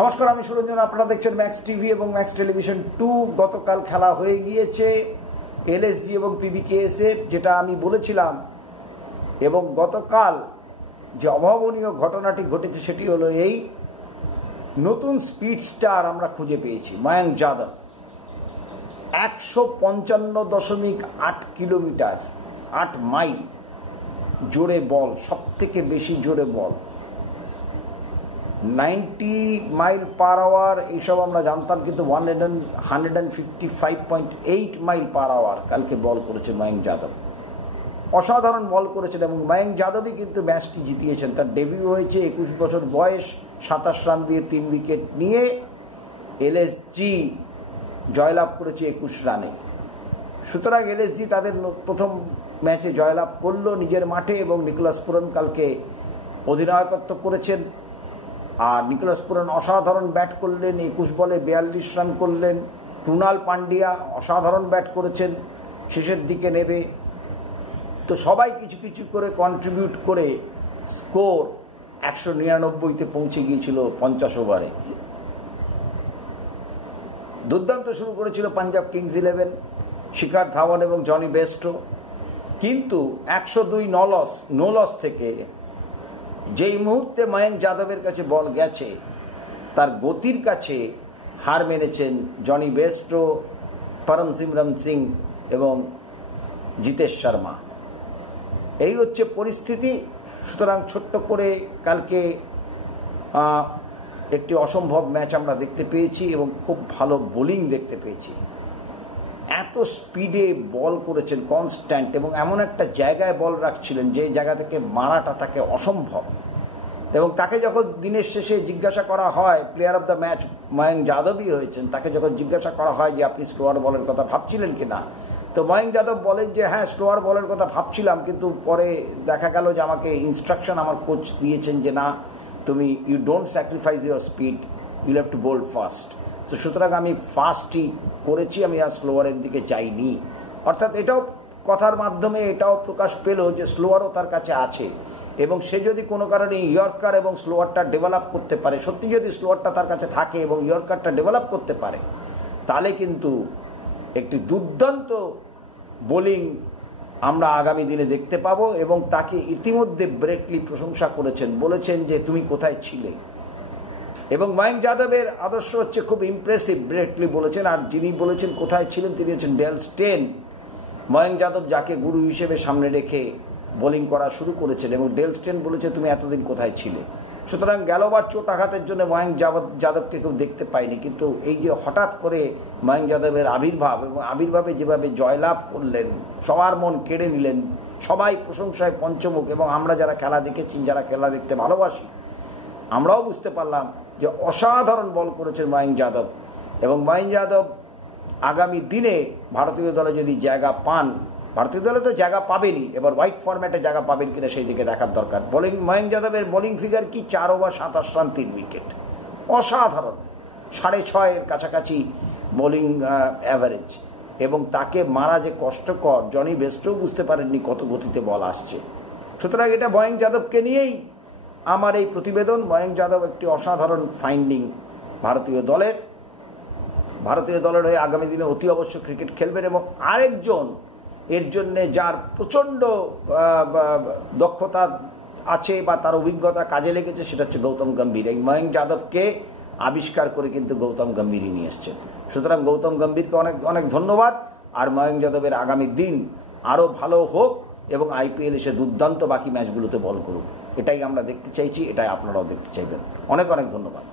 নমস্কার, আমি সুরঞ্জন। আপনারা দেখছেন ম্যাক্স টিভি এবং ম্যাক্স টেলিভিশন 2। গতকাল খেলা হয়ে গিয়েছে এলএসজি এবং পিবিকেএস এর, যেটা আমি বলেছিলাম। এবং গতকাল যে অভাবনীয় ঘটনাটি ঘটেছে সেটি হলো এই, নতুন স্পিড স্টার আমরা খুঁজে পেয়েছি। ময়ঙ্ক যাদব 155.8 কিলোমিটার, 8 মাইল জোরে বল, সব থেকে বেশি জোরে বল। 90 মাইল পার আওয়ার এইসব আমরা জানতাম, কিন্তু 155.8 মাইল পার আওয়ার কালকে বল করেছে ময়ঙ্ক যাদব। অসাধারণ বল করেছেন এবং ময়ঙ্ক যাদবই কিন্তু ম্যাচটি জিতিয়েছেন। তার ডেবিউ হয়েছে, 21 বছর বয়স, 27 রান দিয়ে 3 উইকেট নিয়ে এলএসজি জয়লাভ করেছে 21 রানে। সুতরাং এলএসজি তাদের প্রথম ম্যাচে জয়লাভ করলো নিজের মাঠে এবং নিকোলাস পুরান কালকে অধিনায়কত্ব করেছেন। আর নিকোলাস পুরান অসাধারণ ব্যাট করলেন, 21 বলে 42 রান করলেন। ক্রুনাল পান্ডিয়া অসাধারণ ব্যাট করেছেন শেষের দিকে নেবে। তো সবাই কিছু কিছু করে কন্ট্রিবিউট করে স্কোর 199-তে পৌঁছে গিয়েছিল 50 ওভারে। দুর্দান্ত শুরু করেছিল পাঞ্জাব কিংস 11, শিখর ধাওয়ান এবং জনি বেস্টো। কিন্তু 102 নো লস থেকে যেই মুহূর্তে ময়ঙ্ক যাদবের কাছে বল গেছে, তার গতির কাছে হার মেনেছেন জনি বেস্টো, পরমসিমরন সিং এবং জিতেশ শর্মা। এই হচ্ছে পরিস্থিতি। সুতরাং ছোট্ট করে কালকে একটি অসম্ভব ম্যাচ আমরা দেখতে পেয়েছি এবং খুব ভালো বোলিং দেখতে পেয়েছি। এত স্পিডে বল করেছেন কনস্ট্যান্ট, এবং এমন একটা জায়গায় বল রাখছিলেন যে জায়গা থেকে মারাটা তাকে অসম্ভব। এবং তাকে যখন দিনের শেষে জিজ্ঞাসা করা হয়, player of the match Mayank যাদবই হয়েছেন, তাকে যখন জিজ্ঞাসা করা হয় যে আপনি স্লোয়ার বলের কথা ভাবছিলেন কিনা, তো ময়ঙ্ক যাদব বলেন যে হ্যাঁ, স্লোয়ার বলের কথা ভাবছিলাম, কিন্তু পরে দেখা গেল যে আমাকে ইনস্ট্রাকশন আমার কোচ দিয়েছেন যে না, তুমি you don't sacrifice your speed, you have to bowl fast. তো সুতরাং আমি ফাস্টই করেছি, আমি আর স্লোয়ারের দিকে যাইনি। অর্থাৎ এটাও কথার মাধ্যমে এটাও প্রকাশ পেল যে স্লোয়ারও তার কাছে আছে, এবং সে যদি কোনো কারণে ইয়র্কার এবং স্লোয়ারটা ডেভেলপ করতে পারে, সত্যি যদি স্লোয়ারটা তার কাছে থাকে এবং ইয়র্কারটা ডেভেলপ করতে পারে, তাহলে কিন্তু একটি দুর্দান্ত বোলিং আমরা আগামী দিনে দেখতে পাবো। এবং তাকে ইতিমধ্যে ব্রেটলি প্রশংসা করেছেন, বলেছেন যে তুমি কোথায় ছিলে। এবং ময়ঙ্ক যাদবের আদর্শ হচ্ছে খুব ইমপ্রেসিভ, ব্রেটলি বলেছেন। আর যিনি বলেছেন কোথায় ছিলেন, তিনি হচ্ছেন ডেল স্টেন। ময়ঙ্ক যাদব যাকে গুরু হিসেবে সামনে রেখে বোলিং করা শুরু করেছেন, এবং ডেল স্টেন বলেছে তুমি এতদিন কোথায় ছিলে। সুতরাং গেলবার চোট আঘাতের জন্য ময়ঙ্ক যাদবকে কেউ দেখতে পায়নি, কিন্তু এই যে হঠাৎ করে ময়ঙ্ক যাদবের আবির্ভাব, এবং আবির্ভাবে যেভাবে জয়লাভ করলেন, সবার মন কেড়ে নিলেন, সবাই প্রশংসায় পঞ্চমুখ। এবং আমরা যারা খেলা দেখেছি, যারা খেলা দেখতে ভালোবাসি, আমরাও বুঝতে পারলাম যে অসাধারণ বল করেছেন ময়ঙ্ক যাদব। এবং ময়ঙ্ক যাদব আগামী দিনে ভারতীয় দলে যদি জায়গা পান, ভারতীয় দলে তো জায়গা পাবেনই, এবার হোয়াইট ফরম্যাটে জায়গা পাবেন কিনা সেই দিকে দেখার দরকার। ময়ঙ্ক যাদবের বোলিং ফিগার কি, 4 ওভার 27 রান 3 উইকেট, অসাধারণ। 6.5 কাছাকাছি বোলিং অ্যাভারেজ, এবং তাকে মারা যে কষ্টকর, জনি বেস্টও বুঝতে পারেননি কত গতিতে বল আসছে। সুতরাং এটা ময়ঙ্ক যাদবকে নিয়েই আমার এই প্রতিবেদন। ময়ঙ্ক যাদব একটি অসাধারণ ফাইন্ডিং ভারতীয় দলের হয়ে আগামী দিনে অতি অবশ্য ক্রিকেট খেলবেন। এবং আরেকজন এর জন্যে যার প্রচণ্ড দক্ষতা আছে বা তার অভিজ্ঞতা কাজে লেগেছে, সেটা হচ্ছে গৌতম গম্ভীর। এই ময়ঙ্ক যাদবকে আবিষ্কার করে কিন্তু গৌতম গম্ভীরই নিয়ে এসছেন। সুতরাং গৌতম গম্ভীরকে অনেক অনেক ধন্যবাদ। আর ময়ঙ্ক যাদবের আগামী দিন আরও ভালো হোক এবং আইপিএল এসে দুর্দান্ত বাকি ম্যাচগুলোতে বল করুক, এটাই আমরা দেখতে চাইছি, এটাই আপনারাও দেখতে চাইবেন। অনেক অনেক ধন্যবাদ।